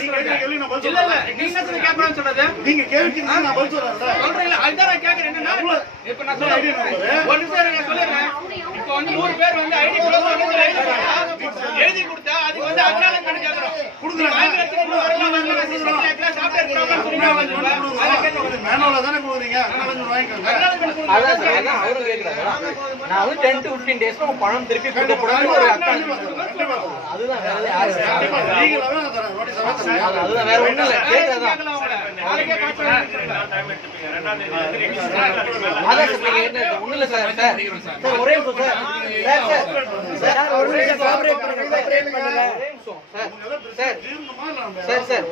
நீங்க கேள்வி நான் பதில் சொல்றேன். அதுதான் கேக்குறேன். என்னன்னா இப்ப நான் ஒரு நிமிஷம் சொல்லிடுறேன். இப்போ வந்து 100 பேர் வந்து ஐடி எழுதி கொடுத்தா அதுக்கு வந்து அக்னாலஜ் பண்ணி கேக்குறோம். மேனுவலா தானே கொடுக்குறீங்க, அக்னாலஜ் வாங்கிக்கோங்க. அதான் அவரும் கேக்குறாங்க. நான் வந்து 10 to 15 டேஸ்ல பணம் திருப்பி கொடுக்கக்கூடாதுன்னு ஒரு அதுதான் அதுதான் வேற ஒண்ணும் இல்ல. கேக்குறதா ஒண்ணும் இல்ல சார். சார் ஒரே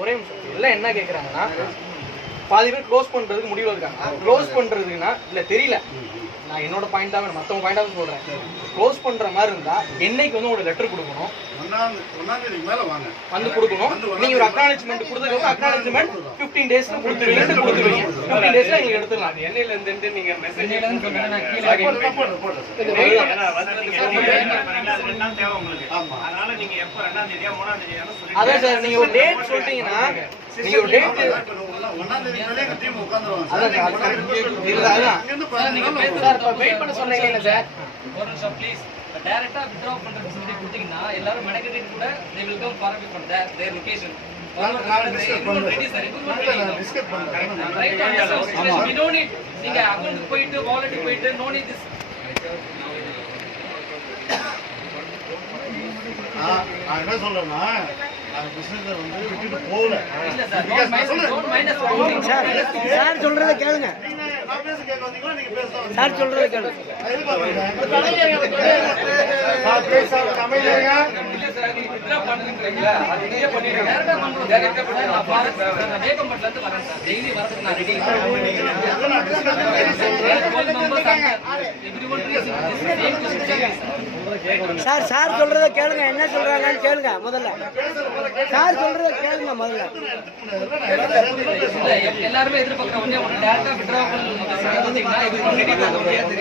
ஒரே நிமிஷம் எல்லாம் என்ன கேக்குறாங்கன்னா, பாதி பேர் க்ளோஸ் பண்றதுக்கு முடிவு இருக்காங்க. க்ளோஸ் பண்றதுக்குன்னா இல்ல தெரியல, நான் என்னோட பாயிண்ட் தான் மற்றவங்க பாயிண்ட் தான் சொல்றேன். க்ளோஸ் பண்ற மாதிரி இருந்தா என்னைக்கு வந்து ஒரு லெட்டர் கொடுக்கணும், வந்து கொடுக்கணும். நீங்க ஒரு அக்னாலஜ்மெண்ட் கொடுத்ததுக்கு அக்னாலஜ்மெண்ட் 15 டேஸ்ல கொடுத்துருவீங்க. 15 டேஸ்ல நீங்க எடுத்துடலாம். எண்ணெயில இருந்து நீங்க மெசேஜ் அதனால நீங்க எப்ப 2ஆம் தேதியா 3ஆம் தேதியா அதான் சார் நீங்க ஒரு டேட் சொல்லிட்டீங்கன்னா நீங்க ஒரு டேட் வெயிட் பண்ண சொன்னீங்க சார். ஒரு நிமிஷம் ப்ளீஸ். டைரக்டா வித்ட்ரா பண்றது சொல்லி கொடுத்தீங்கன்னா எல்லாரும் மெடிக்கேட் கூட they will come for their location. We don't need நீங்க அக்கவுண்ட் போயிட்டு வாலெட் போயிட்டு no need this. நான் என்ன சொல்றேன்னா, விட்டுட்டு போகல. சார் சொல்றத கேளுங்க. சார் சொல்றத கேளுங்க. சார் சார் சொல்றத கேளுங்க. என்ன சொல்றாங்கன்னு கேளுங்க முதல்ல. சார் சொல்றத கேளுங்க முதல்ல. எல்லாரும் எதிர்பார்க்கற வந்து ஒரு டாட்டா வித்ட்ராவல் வந்தீங்கன்னா இது கம்ப்ளீட் ஆக முடியாது.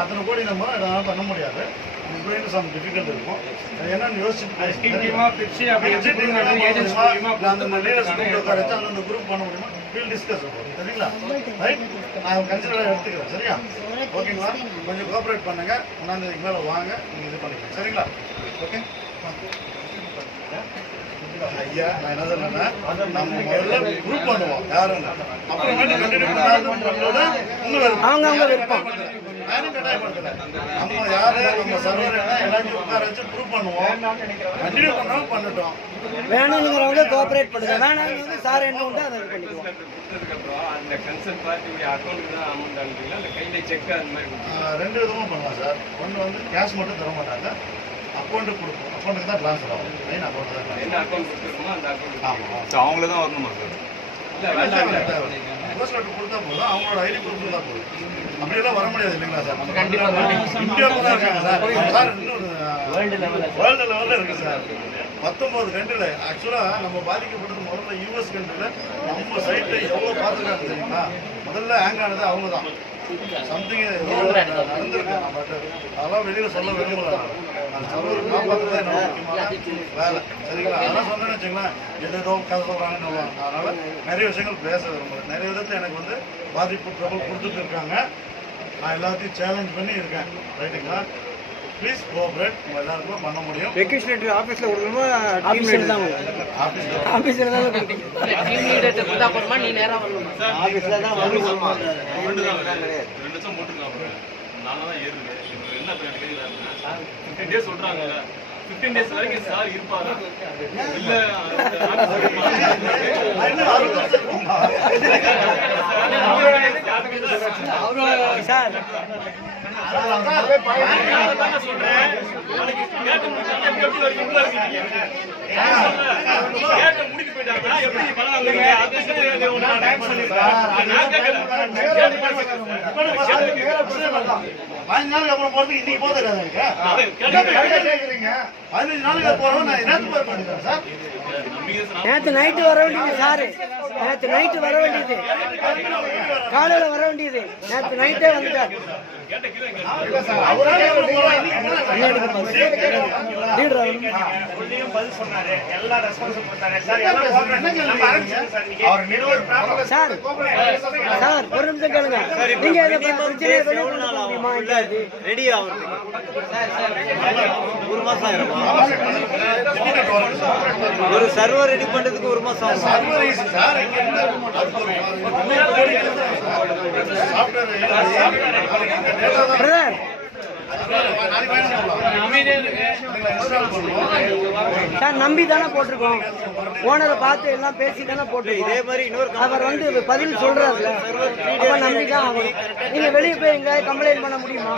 அத்தனை கோடி நம்ம பண்ண முடியாது. டிஃபிகல்ட் இருக்கும். என்னன்னு யோசிச்சுட்டு அந்த குரூப் பண்ண முடியுமா, வில் டிஸ்கஸ். சரிங்களா? ரைட், நான் கன்சிடர் எடுத்துக்கிறேன். சரியா? ஓகேங்களா? கொஞ்சம் கோஆப்ரேட் பண்ணுங்க. 1ஆம் தேதிக்கு மேலே வாங்க, நீங்கள் இது பண்ணிக்கலாம். சரிங்களா? ஓகே ஐயா, நான் என்ன சொல்றேன்னா, நம்ம முதல்ல குரூப் பண்ணுவோம் யாருன்னு, அப்புறமேட்டு கண்டினியூ பண்ணாத அவங்க விருப்பம். நானும் கட்டாயப்படுத்துறேன். நம்ம யாரு நம்ம சர்வர் எல்லாத்தையும் உட்கார வச்சு ப்ரூவ் பண்ணுவோம். கண்டினியூ பண்ணாலும் பண்ணட்டும். வேணுங்கிறவங்க கோஆபரேட் பண்ணுங்க. வேணாங்க சார் என்ன உண்டு அதை பண்ணிக்குவோம். அந்த கன்சர்ன் பார்ட்டியுடைய அக்கௌண்ட்டுக்கு தான் அமௌண்ட் அனுப்புறீங்களா இல்லை கையில் செக் அந்த மாதிரி? 2 விதமாக பண்ணலாம் சார். ஒன்று வந்து கேஷ் மட்டும் தர மாட்டாங்க, அக்கௌண்ட்டுக்கு கொடுப்போம். அக்கௌண்ட்டுக்கு தான் ட்ரான்ஸ்ஃபர் ஆகும். மெயின் அக்கௌண்ட் தான். என்ன அக்கௌண்ட் கொடுத்துருக்கோமோ அந்த அக்கௌண்ட். ஆமாம், அவங்களே தான் வரணுமா சார்? இல்லை, போஸ்ட் லெட்டர் கொடுத்தா போதும், அவங்களோட ஐடி ப்ரூஃப் தான் போதும். அப்படியெல்லாம் வர முடியாது இல்லைங்களா சார்? இந்தியாவுக்கு தான் இருக்காங்க சார். சார் இன்னும் வேர்ல்டு லெவலில் இருக்குது சார். 19 கண்ட்ரியில் ஆக்சுவலாக நம்ம பாதிக்கப்பட்டது முதல்ல யூஎஸ் கண்ட்ரியில் நம்ம சைட்டில் எவ்வளோ பார்த்துருக்காங்க தெரியுங்களா? முதல்ல ஹேங் ஆனது அவங்க தான். சம்திங் நடந்திருக்கு. பட் அதெல்லாம் வெளியில் சொல்ல விரும்பல. நான் சர்வர் காப்பாற்றுறது என்னோட முக்கியமான வேலை. சரிங்களா? அதெல்லாம் சொன்னேன்னு வச்சுங்களேன், எதோ கதை சொல்கிறாங்கன்னு சொல்லுவாங்க. அதனால் நிறைய விஷயங்கள் பேச விரும்புகிறேன். நிறைய விதத்தில் எனக்கு வந்து பாதிப்பு ட்ரபிள் கொடுத்துட்டு இருக்காங்க. நான் எல்லாத்தையும் சேலஞ்ச் பண்ணி இருக்கேன். ரைட்டுங்களா? Please cooperate. நம்ம எல்லாருக்கும் பண்ண முடியும். வெக்கேஷன் லெட்டர் ஆஃபீஸில் கொடுக்கணுமா? ஆஃபீஸில் தான் ஆஃபீஸில் தான் டீம் லீடர் கொடுத்தா போதுமா? நீ நேராக வரணுமா? ஆஃபீஸில் தான் வரணும். 2 லட்சம் போட்டுருக்காங்க. நானும் தான் ஏறுது. என்ன கேட்குறாங்க? 15 டேஸ் சொல்கிறாங்க. 15 டேஸ் வரைக்கும் சார் இருப்பாரா? இல்லை சார் சொல்றேன். முடிச்சு போயிட்டாங்க. எப்படி பதினஞ்சு நாளுக்கு அப்புறம் போறதுக்கு இன்னைக்கு போதும் கேக்குறீங்க. 15 நாளுக்கு போறோம். நான் நேற்று போய் பண்ணிக்கிறேன் சார். நேற்று நைட்டு வர வேண்டியது சார். நேற்று நைட்டு வர வேண்டியது, காலையில் வர வேண்டியது. நேற்று நைட்டே வந்துட்டார். சொல்லியும் பதில் சொன்னாரு, எல்லா ரெஸ்பான்ஸும் கொடுத்தாரு. சார், எல்லாம் ஓகே. நம்ம ஆரம்பிச்சிருக்கோம் சார் இன்னைக்கு. அவர் நினைவு ப்ராப்ளம் சார் ஒரு நிமிஷம் கேளுங்க. நீங்க எதை பிரச்சனையை வெளியே கொண்டு வர முடியுமா? ரெடி ஆகுது. ஒரு மாசம் ஆயிரும். ஒரு சர்வர் ரெடி பண்றதுக்கு ஒரு மாசம் ஆகும். Server easy sir. இங்க இருந்து அதுக்கு ஒரு பிரதர் சார் நம்பி தானே போட்டிருக்கோம். ஓனரை பார்த்து எல்லாம் பேசி தானே போட்டிருக்கோம். இதே மாதிரி இன்னொரு அவர் வந்து பதில் சொல்றாருல, அப்ப நம்பி தான் ஆகணும். நீங்க வெளியே போய் எங்கேயாவது கம்ப்ளைண்ட் பண்ண முடியுமா?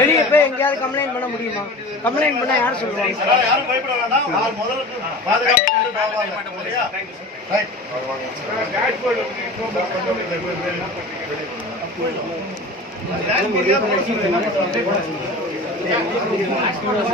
வெளியே போய் எங்கேயாவது கம்ப்ளைண்ட் பண்ண முடியுமா? கம்ப்ளைண்ட் பண்ண யார் சொல்லுவாங்க? யாரும் பயப்பட வேண்டாம். அவர் முதல்ல பாதுகாப்பு சரியா? ரைட்.